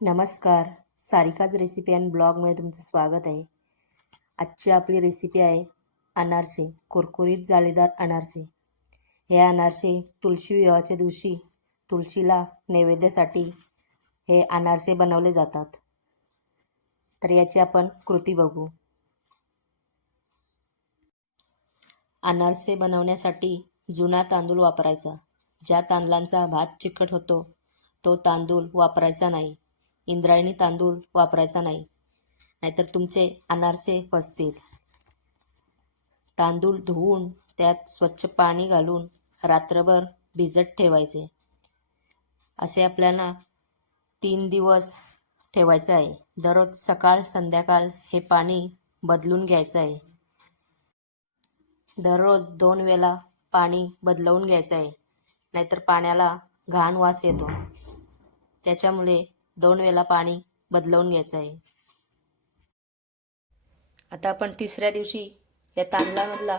नमस्कार. Sarika's recipe and ब्लॉगमध्ये तुमचं स्वागत आहे. आजची आपली रेसिपी आहे अनारसे कुरकुरीत जाळीदार अनारसे. हे अनारसे तुळशी विवाहाच्या दिवशी तुळशीला नैवेद्यासाठी हे अनारसे बनवले जातात. तर याची आपण कृती बघू. अनारसे बनवण्यासाठी जुना तांदूळ वापरायचा. ज्या तांदळांचा भात चिकट होतो तो तांदूळ वापरायचा नाही. इंद्रायणी तांदूळ वापरायचा नाही. नाहीतर तुमचे अनारसे फसतील. तांदूळ धुवून त्यात स्वच्छ पाणी घालून रात्रभर भिजत ठेवायचे. असे आपल्याला तीन दिवस ठेवायचं आहे. दररोज सकाळ संध्याकाळ हे पाणी बदलून घ्यायचं आहे. दररोज दोन वेळा पाणी बदलवून घ्यायचं आहे. नाहीतर पाण्याला घाण वास येतो. त्याच्यामुळे दोन वेळा पाणी बदलवून घ्यायचं आहे. आता आपण तिसऱ्या दिवशी या तांदळामधला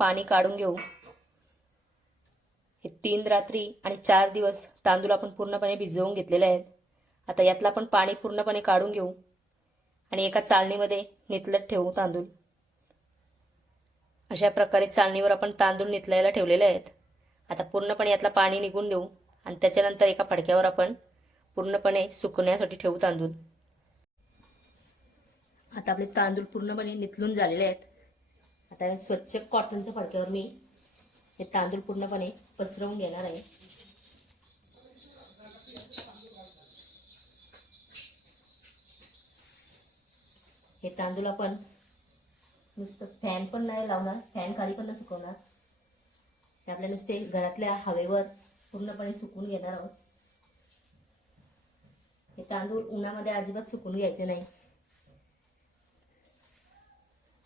पाणी काढून घेऊ. हे तीन रात्री आणि चार दिवस तांदूळ आपण पूर्णपणे भिजवून घेतलेले आहेत. आता यातला आपण पाणी पूर्णपणे काढून घेऊ आणि एका चाळणीमध्ये नितलत ठेवू तांदूळ. अशा प्रकारे चाळणीवर आपण तांदूळ नितलायला ठेवलेले आहेत. आता पूर्णपणे यातला पाणी निघून देऊ आणि त्याच्यानंतर एका फडक्यावर आपण पूर्णपणे सुकण्यासाठी ठेवू तांदूळ. आता आपले तांदूळ पूर्णपणे निथलून झालेले आहेत. आता स्वच्छ कॉटनच्या फडक्यावर मी हे तांदूळ पूर्णपणे पसरवून घेणार आहे. हे तांदूळ आपण नुसतं फॅन पण नाही लावणार फॅन खाली पण नाही सुकवणार. हे आपल्या नुसते घरातल्या हवेवर पूर्णपणे सुकून घेणार आहोत. तांदूळ उन्हामध्ये अजिबात सुकून घ्यायचे नाही.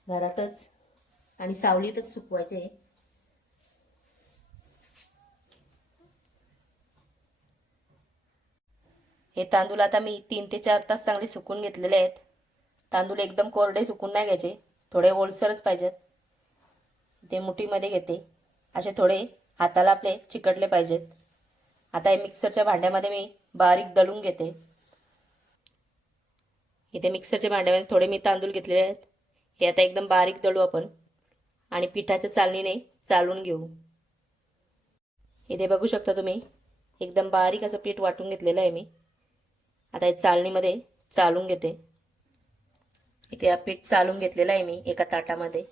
घरातच आणि सावलीतच सुकवायचे. हे तांदूळ आता मी तीन ते चार तास चांगले सुकून घेतलेले आहेत. तांदूळ एकदम कोरडे सुकून नाही घ्यायचे थोडे ओलसरच पाहिजेत. ते मुठीमध्ये घेते. असे थोडे हाताला आपले चिकटले पाहिजेत. आता हे मिक्सरच्या भांड्यामध्ये मी बारीक दळून घेते. इथे मिक्सरच्या भांड्यामध्ये थोडे मी तांदूळ घेतलेले आहेत. हे आता एकदम बारीक दळू आपण. आणि पिठाच्या चालणीने चालून घेऊ. इथे बघू शकता तुम्ही एकदम बारीक असं पीठ वाटून घेतलेलं आहे मी. आता हे चालणीमध्ये चालून घेते. इथे हा पीठ चालून घेतलेलं आहे मी एका ताटामध्ये.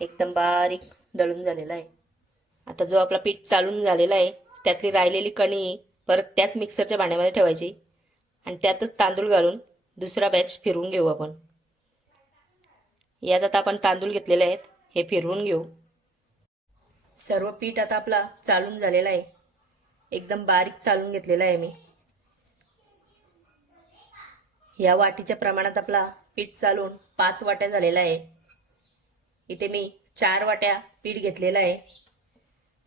एकदम बारीक दळून झालेला आहे. आता जो आपला पीठ चालून झालेला आहे त्यातली राहिलेली कणी परत त्याच मिक्सरच्या भांड्यामध्ये ठेवायची. आणि त्यातच तांदूळ घालून दुसरा बॅच फिरवून घेऊ आपण. यात आता आपण तांदूळ घेतलेले आहेत हे फिरवून घेऊ. सर्व पीठ आता आपला चालून झालेला आहे. एकदम बारीक चालून घेतलेला आहे मी. या वाटीच्या प्रमाणात आपला पीठ चालून पाच वाट्या झालेला आहे. इथे मी चार वाट्या पीठ घेतलेलं आहे.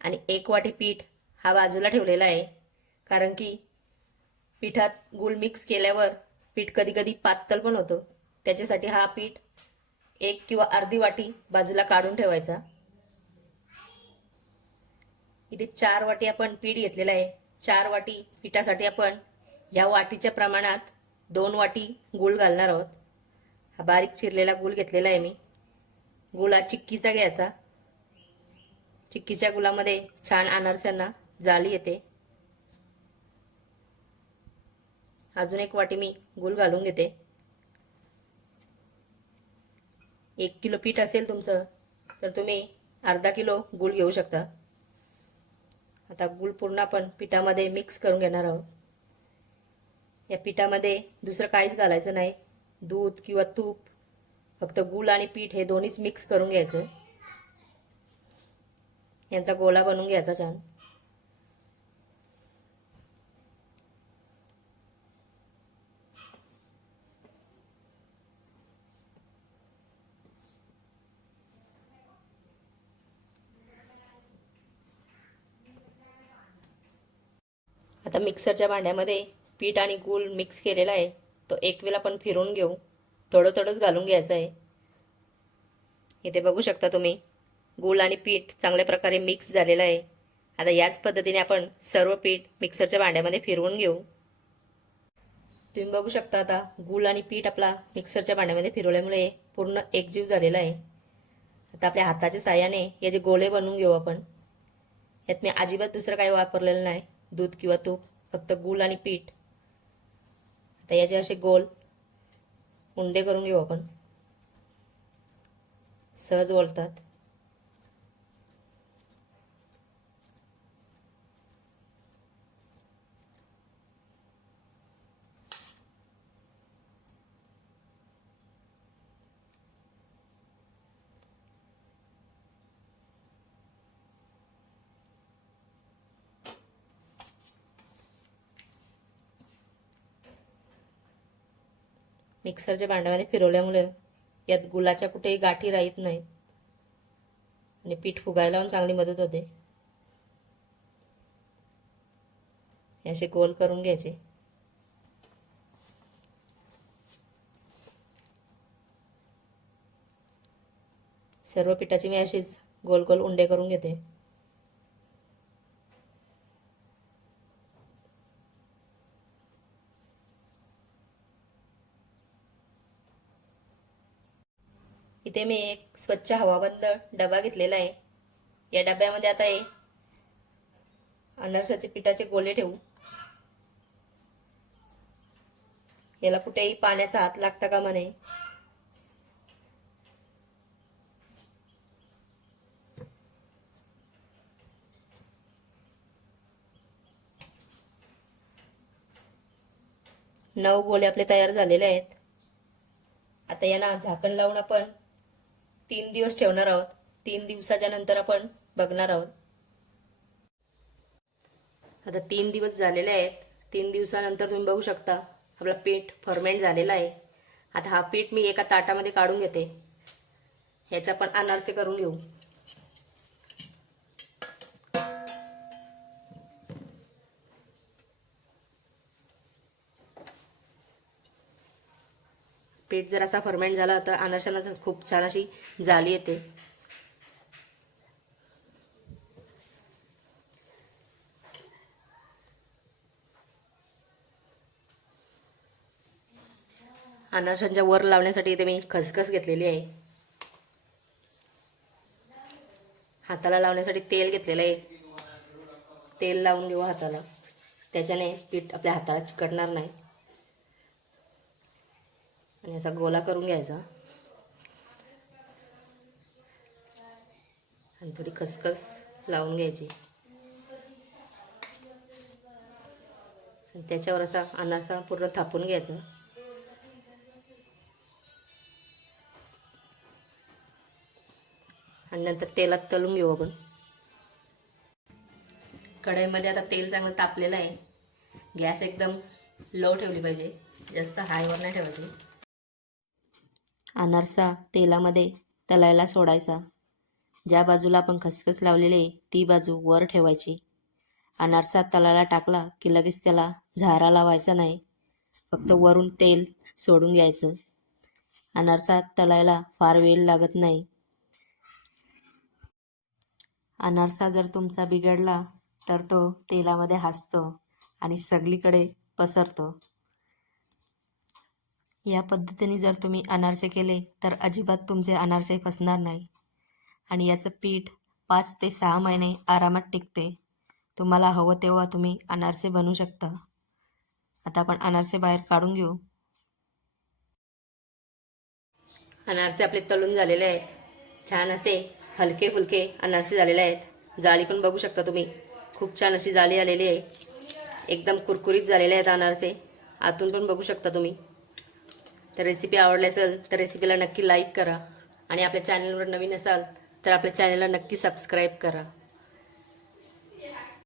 आणि एक वाटी पीठ हा बाजूला ठेवलेला आहे. कारण की पिठात गुळ मिक्स केल्यावर पीठ कधी कधी पातळ पण होतं. त्याच्यासाठी हा पीठ एक किंवा अर्धी वाटी बाजूला काढून ठेवायचा. इथे चार वाटी आपण पीठ घेतलेलं आहे. चार वाटी पिठासाठी आपण या वाटीच्या प्रमाणात दोन वाटी गूळ घालणार आहोत. हा बारीक चिरलेला गूळ घेतलेला आहे मी. गूळ हा चिक्कीचा घ्यायचा. चिक्कीच्या गुळामध्ये छान अनारशांना जाळी येते. अजून एक वाटी मी गुळ घालून घेते. एक किलो पीठ असेल तुमचं तर तुम्ही अर्धा किलो गुळ घेऊ शकता. आता गुळ पूर्ण आपण पिठामध्ये मिक्स करून घेणार आहोत. या पिठामध्ये दुसरं काहीच घालायचं नाही. दूध किंवा तूप फक्त गुळ आणि पीठ हे दोन्हीच मिक्स करून घ्यायचं. यांचा गोळा बनवून घ्यायचा छान. आता मिक्सरच्या भांड्यामध्ये पीठ आणि गूळ मिक्स केलेला आहे. तो एक वेळ पण फिरून घेऊ. थोडं थोडंच घालून घ्यायचं आहे. इथे बघू शकता तुम्ही गूळ आणि पीठ चांगल्या प्रकारे मिक्स झालेलं आहे. आता याच पद्धतीने आपण सर्व पीठ मिक्सरच्या भांड्यामध्ये फिरवून घेऊ. तुम्ही बघू शकता आता गूळ आणि पीठ आपला मिक्सरच्या भांड्यामध्ये फिरवल्यामुळे पूर्ण एकजीव झालेला आहे. आता आपल्या हाताच्या साह्याने हे जे गोळे बनवून घेऊ आपण. यात मी अजिबात दुसरं काही वापरलेलं नाही. दूध किंवा तूप फक्त गूळ आणि पीठ. आता याचे असे गोल उंडे करून घेऊ आपण. सहज वळतात. मिक्सरच्या भांड्यामध्ये फिरवल्यामुळे यात गुलाच्या कुठेही गाठी राहत नाही. आणि पीठ फुगायला पण चांगली मदत होते. हे असे गोल करून घ्यायचे. सर्व पिठाची मी अशीच गोल गोल उंडे करून घेते. इथे मी एक स्वच्छ हवाबंद डबा घेतलेला आहे. या डब्यामध्ये आता हे अनारसाचे पिठाचे गोले ठेवू. याला कुठेही पाण्याचा हात लागता का म्हणे नऊ गोले आपले तयार झालेले आहेत. आता यांना झाकण लावून आपण तीन दिवस ठेवणार आहोत. तीन दिवसाच्या नंतर आपण बघणार आहोत. आता तीन दिवस झालेले आहेत. तीन दिवसानंतर तुम्ही बघू शकता आपला पीठ फर्मेंट झालेला आहे. आता हा पीठ मी एका ताटामध्ये काढून घेते. ह्याचा पण अनारसे करून घेऊ. पीठ जर असा फर्मेंट झाला तर अनारशाला खूप छान अशी जाली येते. अनारशांच्या वर लावण्यासाठी इथे मी खसखस घेतलेली आहे. हाताला लावण्यासाठी तेल घेतलेलं आहे. तेल लावून घेऊ हाताला. त्याच्याने पीठ आपल्या हाताला चिकटणार नाही. आणि असा गोला करून घ्यायचा. आणि थोडी खसखस लावून घ्यायची. आणि त्याच्यावर असा अनारसा पूर्ण थापून घ्यायचा. आणि नंतर तेलात तळून घेऊ आपण. कढईमध्ये आता तेल चांगलं तापलेलं आहे. गॅस एकदम लो ठेवली पाहिजे. जास्त हायवर नाही ठेवायची. अनारसा तेलामध्ये तळायला सोडायचा. ज्या बाजूला आपण खसखस लावलेले ती बाजू वर ठेवायची. अनारसा तळाला टाकला की लगेच त्याला झारा लावायचा नाही. फक्त वरून तेल सोडून घ्यायचं. अनारसा तळायला फार वेळ लागत नाही. अनारसा जर तुमचा बिघडला तर तो तेलामध्ये हसतो आणि सगळीकडे पसरतो. या पद्धतीने जर तुम्ही अनारसे केले तर अजिबात तुमचे अनारसे फसणार नाही. आणि याचं पीठ पाच ते सहा महिने आरामात टिकते. तुम्हाला हवं तेव्हा तुम्ही अनारसे बनवू शकता. आता आपण अनारसे बाहेर काढून घेऊ. अनारसे आपले तळून झालेले आहेत. छान असे हलके फुलके अनारसे झालेले आहेत. जाळी पण बघू शकता तुम्ही. खूप छान अशी जाळी आलेली आहे. एकदम कुरकुरीत झालेले आहेत अनारसे. आतून पण बघू शकता तुम्ही. तर रेसिपी आवडली असेल तर रेसिपीला नक्की लाईक करा. आणि आपल्या चॅनलवर नवीन असाल तर आपल्या चॅनलला नक्की सबस्क्राईब करा.